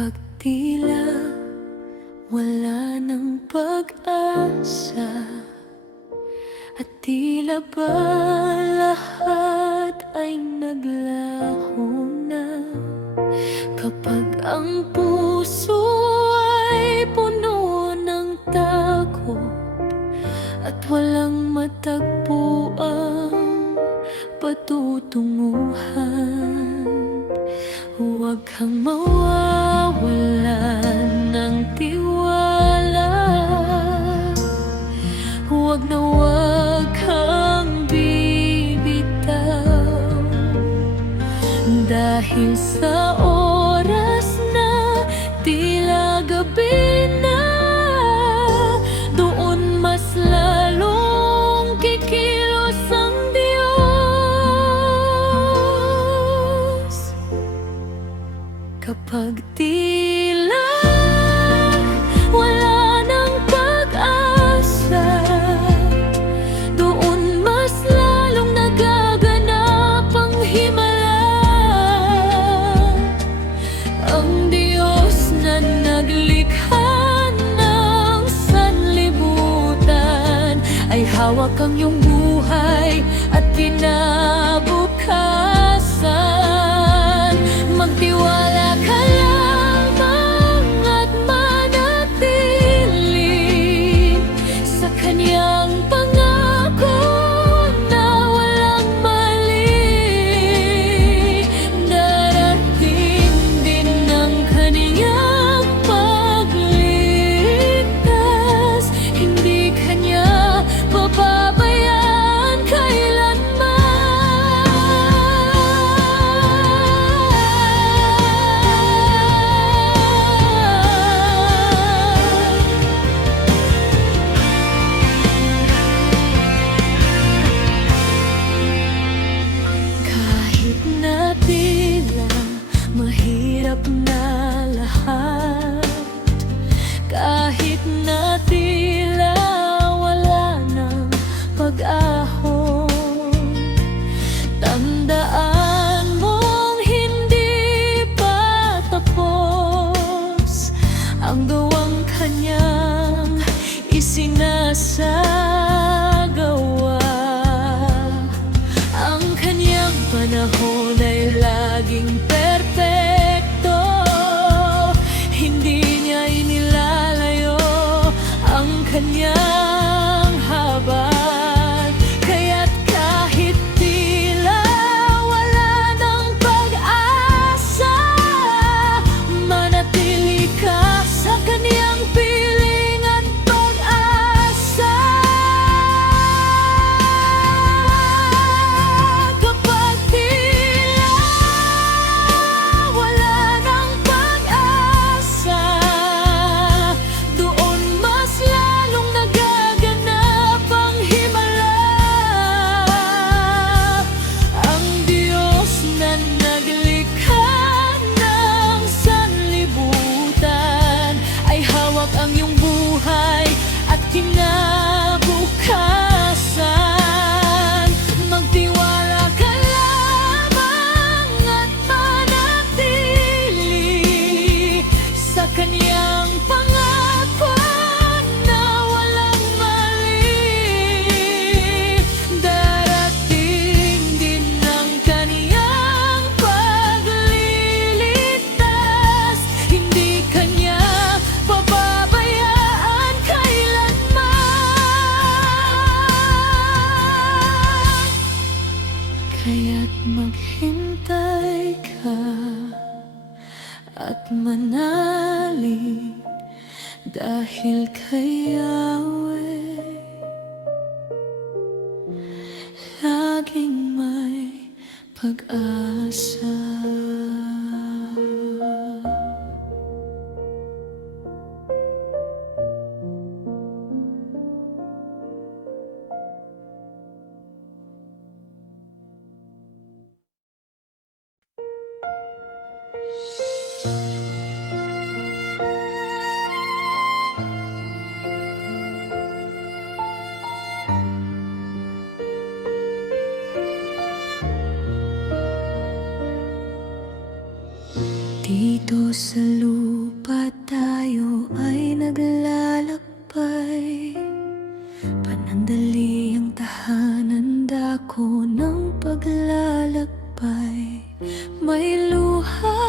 Kapag tila wala ng pag-asa, at tila ba lahat ay naglaho na. Kapag ang puso ay puno ng takot at walang matagpuang patutunguhan, huwag kang mawawalan ng tiwala. Huwag na huwag kang bibitaw, dahil sa oras na tila gabi na, doon mas lalong kikilos ang Diyos. Kapag tila wala ng pag-asa, doon mas lalong nagaganap ang himala. Ang Diyos na naglikha ng sanlibutan ay hawak ang iyong buhay at kinabukasan. Magtiwala ka lamang at manatili sa Kanyang pangako na walang mali. Darating din ang Kanyang pagliligtas, hindi Kanya pababayaan kailanman. Kahit na tila mahirap na lahat, kahit na tila wala ng pag-ahon, tandaan mong hindi pa tapos ang gawang Kanyang isinasagawa. Ang Kanyang panahon ay laging perpekto, hindi Niya inilalayo ang Kanyang habag. Kaya't kahit tila wala ng pag-asa, manatili ka sa Kanyang piling at pag-asa. Kapag tila wala ng pag-asa, doon mas lalong nagaganap ang himala. Ang Diyos na naglikha ng sanlibutan ay hawak ang iyong buhay at kinabukasan. Magtiwala ka lamang at manatili sa Kanyang pangako na walang mali. Darating din ang Kanyang pagliligtas, hindi Kanya pababayaan kailanman. Kaya't maghintay ka at manalig, dahil kay Yahweh laging may pag-asa. Dito sa lupa madali ang tahanan, dako ng paglalakbay. May luha,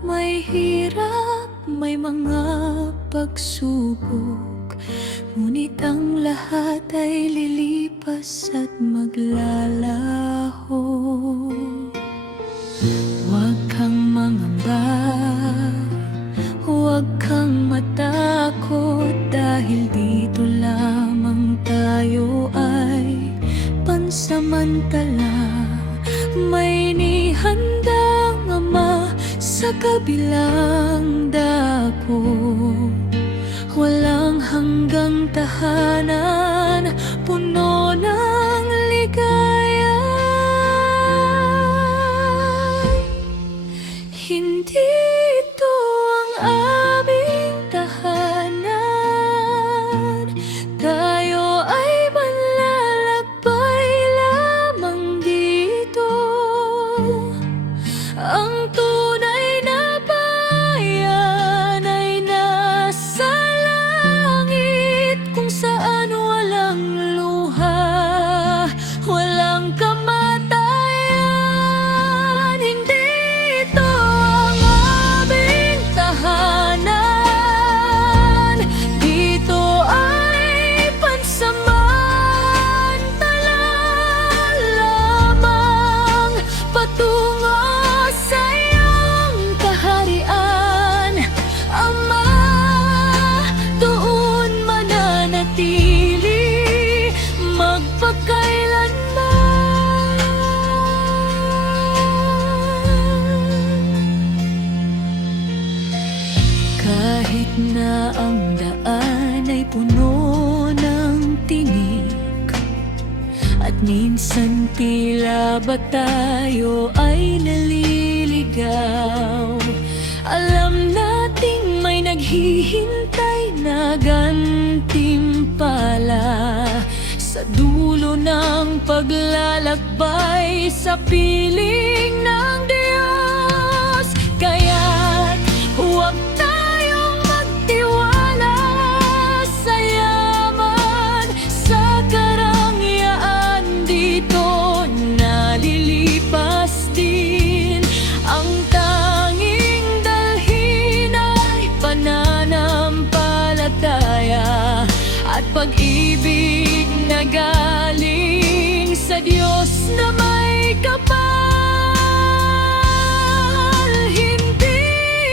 may hirap, may mga pagsubok, ngunit ang lahat ay lilipas at maglalaho. Huwag kang mangamba, huwag kang matakot, dahil dito lamang tayo ay pansamantala. May inihandang Ama sa kabilang dako, walang hanggang tahanan, puno ng ligaya. Hindi ito ang aming tahanan, tayo ay manlalakbay lamang dito. Ang tunay na bayan ay nasa langit, kung saan walang luha, walang kamatayan. Hindi ito ang aming tahanan, dito ay pansamantala lamang, patungo sa iyong kaharian, Ama. Doon mananatili magpakailanman. Kahit na ang daan ay puno ng tinik, at minsan tila ba tayo ay naliligaw, alam nating may naghihintay na gantimpala sa dulo ng paglalakbay sa piling ng Diyos. Kaya't huwag tayong magtiwala sa yaman, sa karangyaan, dito nalilipas din. Ang tanging dalhin ay pananampalataya at pag-ibig na galing sa Diyos na may kapal. Hindi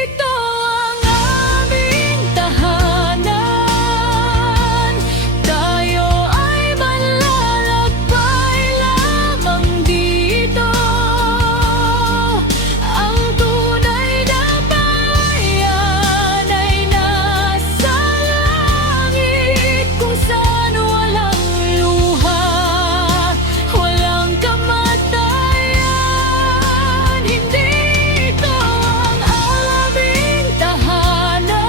ito ang aming tahanan, tayo ay manlalakbay lamang dito. Ang tunay na bayan ay nasa langit, kung saan walang luha, walang kamatayan. Hindi ito ang aming tahanan,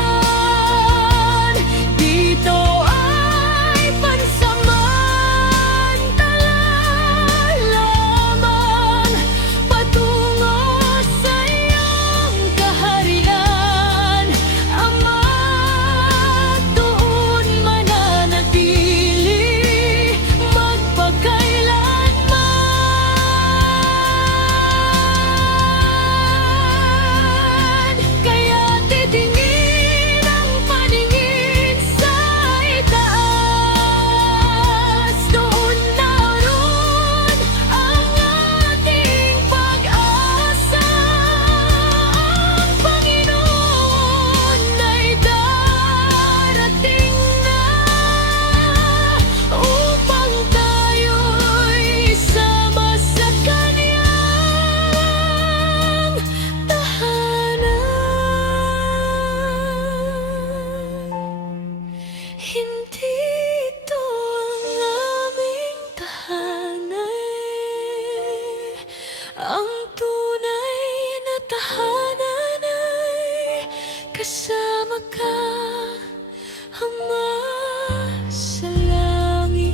dito ay pansamantala lamang, patungo sa iyong kaharian, Ama. Doon mananatili magpakailanman. Kaya titingin ang paningin sa itaas, doon naroon ang ating pag-asa. Ang Panginoon ay darating na, upang tayo'y sama sa Kanyang tahanan. Hindi ito ang aming tahanan, ang tunay na tahanan ay kasama ka, Ama, sa langit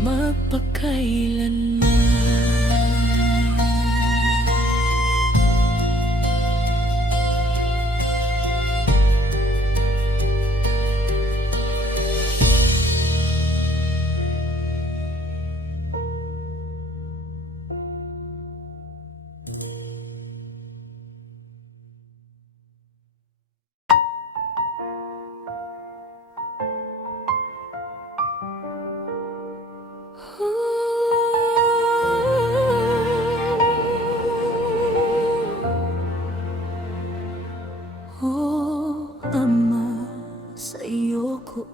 magpakailanman.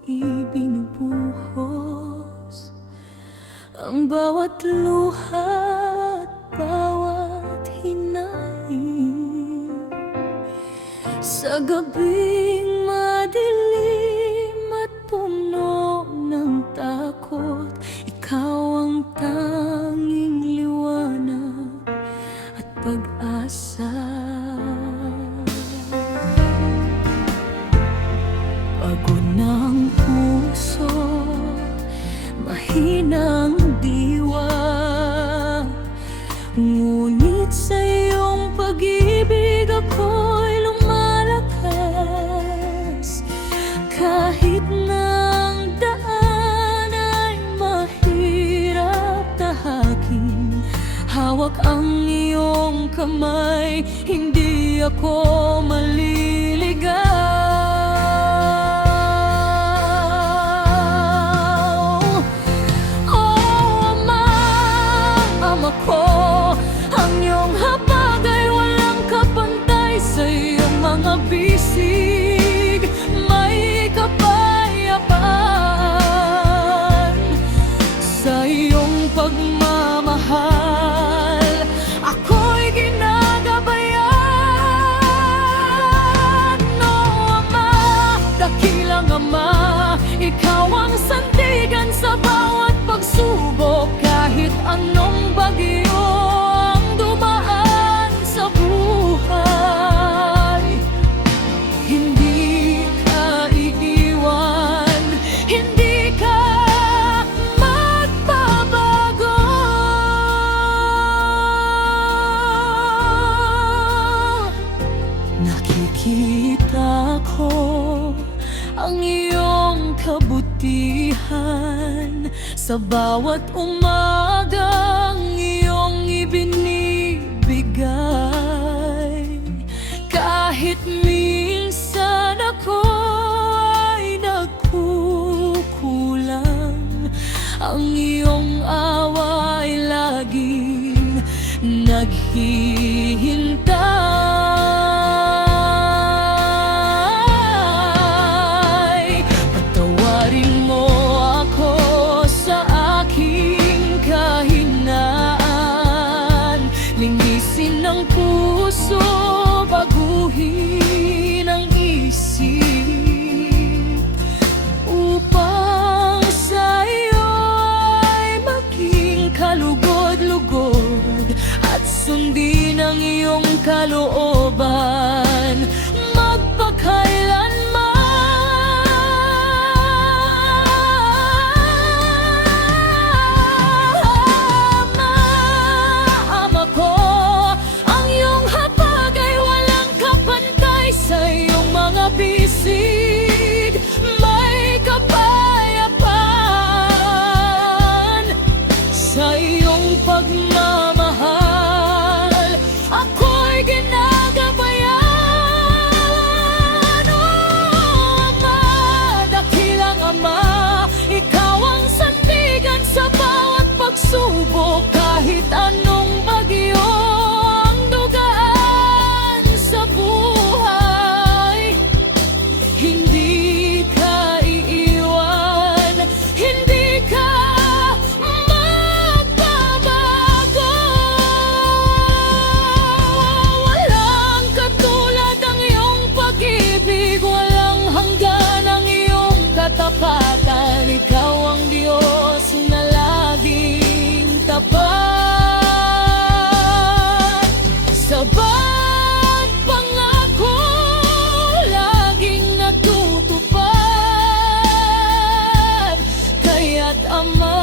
ibinubuhos ang bawat luha at bawat hinaing. Sa gabing madilim at puno ng takot, ikaw ang tanging liwanag at pag-asa. Pagod ng puso, mahinang diwa, ngunit sa iyong pag-ibig ako'y lumalakas. Kahit na ang daan ay mahirap tahakin, hawak ang iyong kamay, hindi ako maliligaw. Bisig, may kapayapaan sa iyong pagmamahal. Ako'y ginagabayan. O Ama, dakilang Ama, ikaw ang sandigan sa bawat pagsubok. Kahit anong bagyo ang dumaan sa buhay, hindi ka iiwan, hindi ka magbabago. Nakikita ko ang iyong kabutihan sa bawat umagang iyong ibinibigay. Kahit minsan ako ay nagkukulang, ang iyong awa ay laging naghihintay. Patawarin mo ako sa aking kahinaan, linisin ang puso, baguhin ang isip, upang sa iyo ay maging kalugod-lugod at sundin ang iyong kalooban magpakailanman. Ama ko, ang iyong hapag ay walang kapantay sa iyong mga bisig, may kapayapaan sa iyong pagmamahal. Ako'y ginagabayan. O Ama, dakilang Ama, ikaw ang sandigan sa bawat pagsubok. Kahit anong bagyo ang dugaan sa buhay, hindi ka iiwan, hindi ka magbabago. Walang katulad ang iyong pag-ibig, walang hanggan ang iyong katapatan. Ikaw ang Diyos na laging tapat, sa bawat pangako laging natutupad. Kaya't Ama,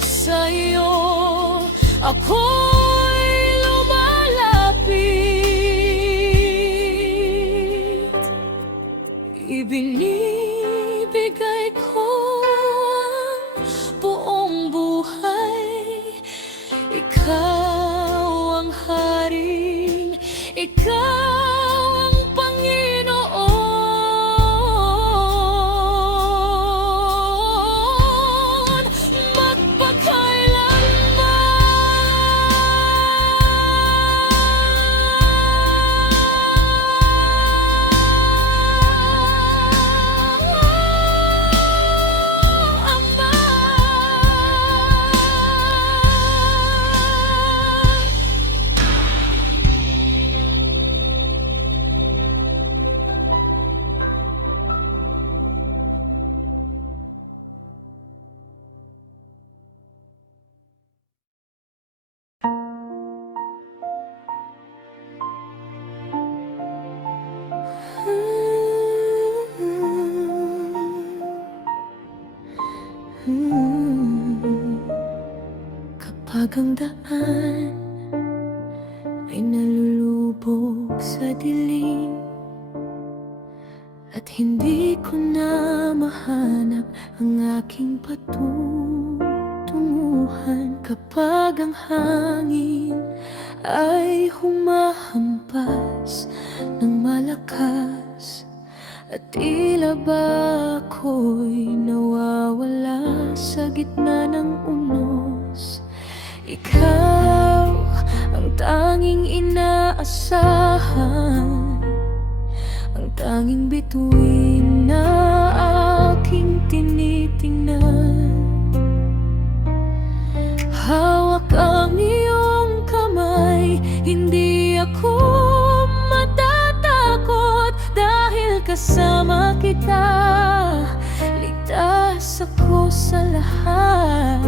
sa iyo ako'y lumalapit. Ibinibigay ko ang buong buhay, ikaw ang haring, ikaw ang Panginoon magpakailanman. kang daan ay nalulubog sa dilim, at hindi ko na mahanap ang aking patutunguhan. Kapag ang hangin ay humahampas ng malakas, at tila ba ako'y nawawala sa gitna ng unos, ikaw ang tanging inaasahan, ang tanging bituin na aking tinitingnan. Hawak ang iyong kamay, hindi ako matatakot, dahil kasama kita, ligtas ako sa lahat.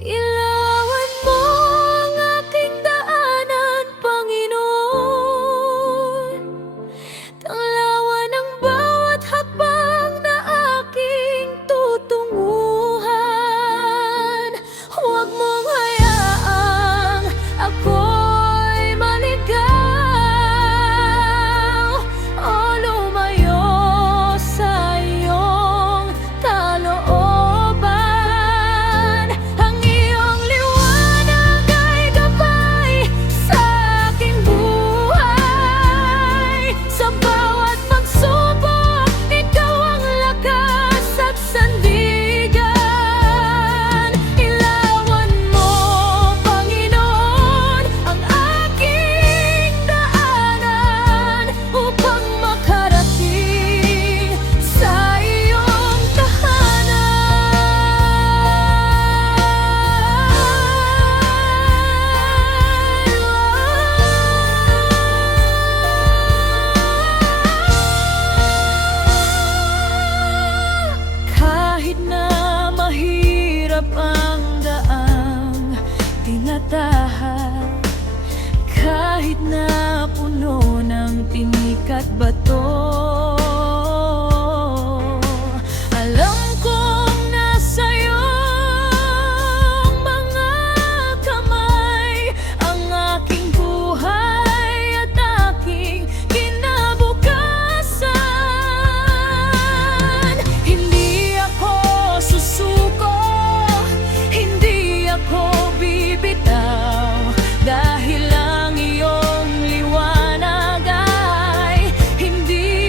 Ilawan mo ang aking daanan, Panginoon. Tanglawan ang bawat hakbang na aking tutunguhan. Huwag mong hayaang ako'y maligaw o lumayo sa iyong kalooban. Ang iyong liwanag ay gabay sa aking buhay. Sa bawat pagsubok, ikaw ang lakas at sandigan. Ilawan mo, Panginoon, ang aking daanan upang makarating sa iyong tahanan. Kahit na mahirap ang daang tinatahak, kahit na puno ng tinik at bato, alam kong nasa iyong mga kamay ang aking buhay at aking kinabukasan. Hindi ako susuko, hindi ako bibitaw, dahil ang iyong liwanag ay hindi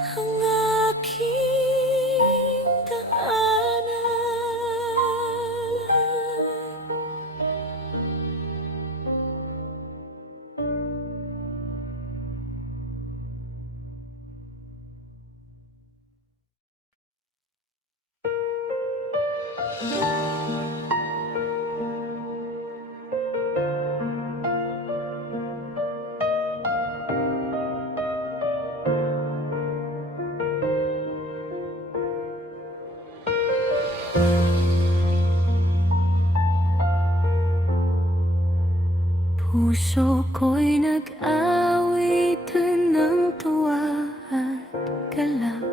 ang aking daanan. Puso ko'y nag-awit ng tuwa at galak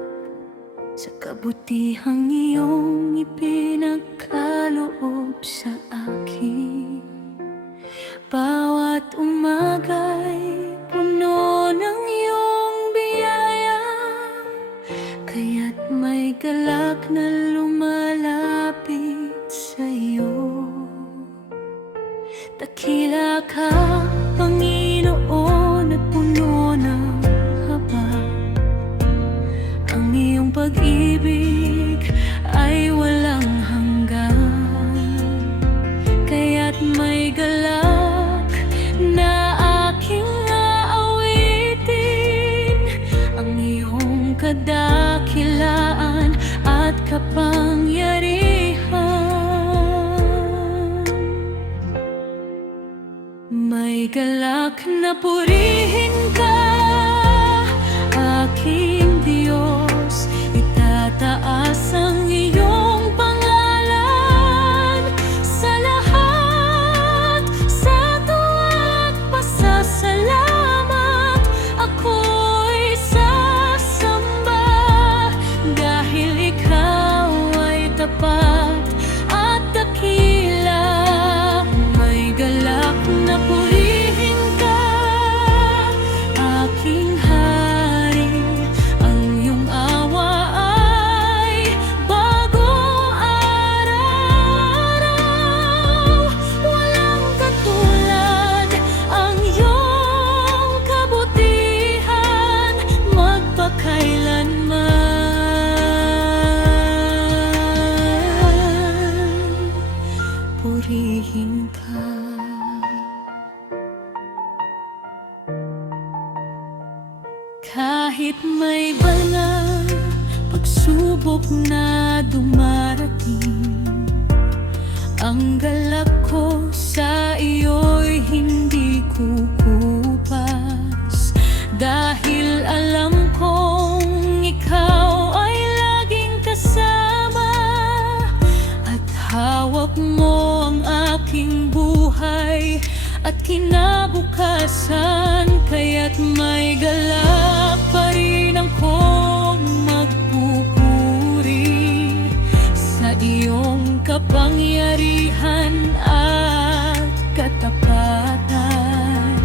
sa kabutihang iyong ipinagkaloob sa akin. Bawat umaga'y puno ng iyong biyaya, kaya't may galak na lumalapit sa'yo. Dakila ka, Panginoon, at puno ng habag. Ang iyong pag-ibig ay walang hanggan, kaya't may galak na aking aawitin ang iyong kadakilaan at kapangyarihan. May galak na purihin ka, aking Diyos. Itataas ang iyong pangalan sa lahat, sa tuwa't pasasalamat. Ako'y sasamba dahil ikaw ay tapat at dakila. May galak na purihin ka, aking hari. Ang iyong awa ay bagong araw-araw. Walang katulad ang iyong kabutihan magpakailanman. Purihin ka. Kahit may banal pagsubok na dumarating, ang galak ko sa iyo'y hindi kukupas. Dahil alam kong ikaw ay laging kasama, at hawak mo ang aking buhay at kinabukasan. Kaya't may galak pa rin akong magpupuri sa iyong kapangyarihan at katapatan.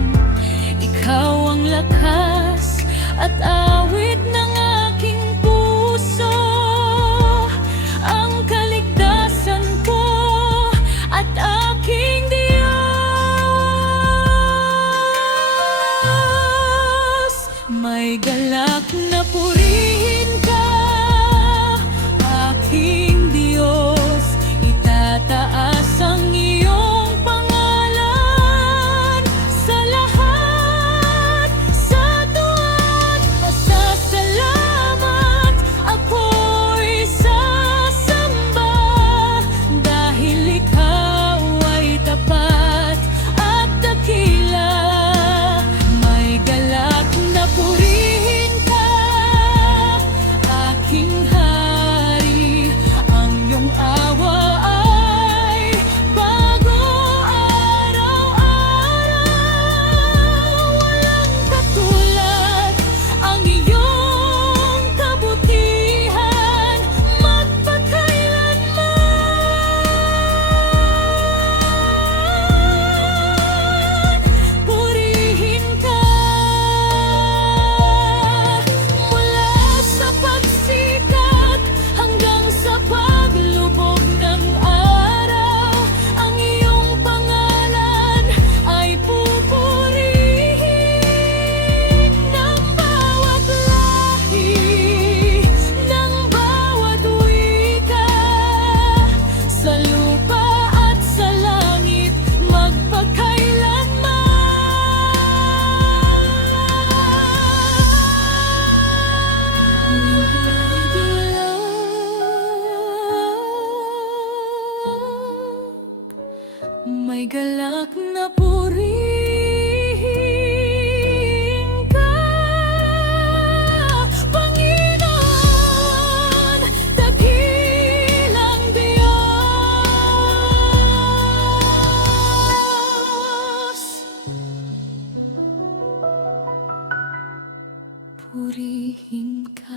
Ikaw ang lakas at awit ng aking puso, ang kaligtasan ko at aking Diyos. May galak na purihin ka, aking Diyos. Itataas ang iyong pangalan sa lahat, sa tuwa't pasasalamat. Ako'y sasamba dahil ikaw ay tapat at dakila. May galak na purihin ka, purihin ka.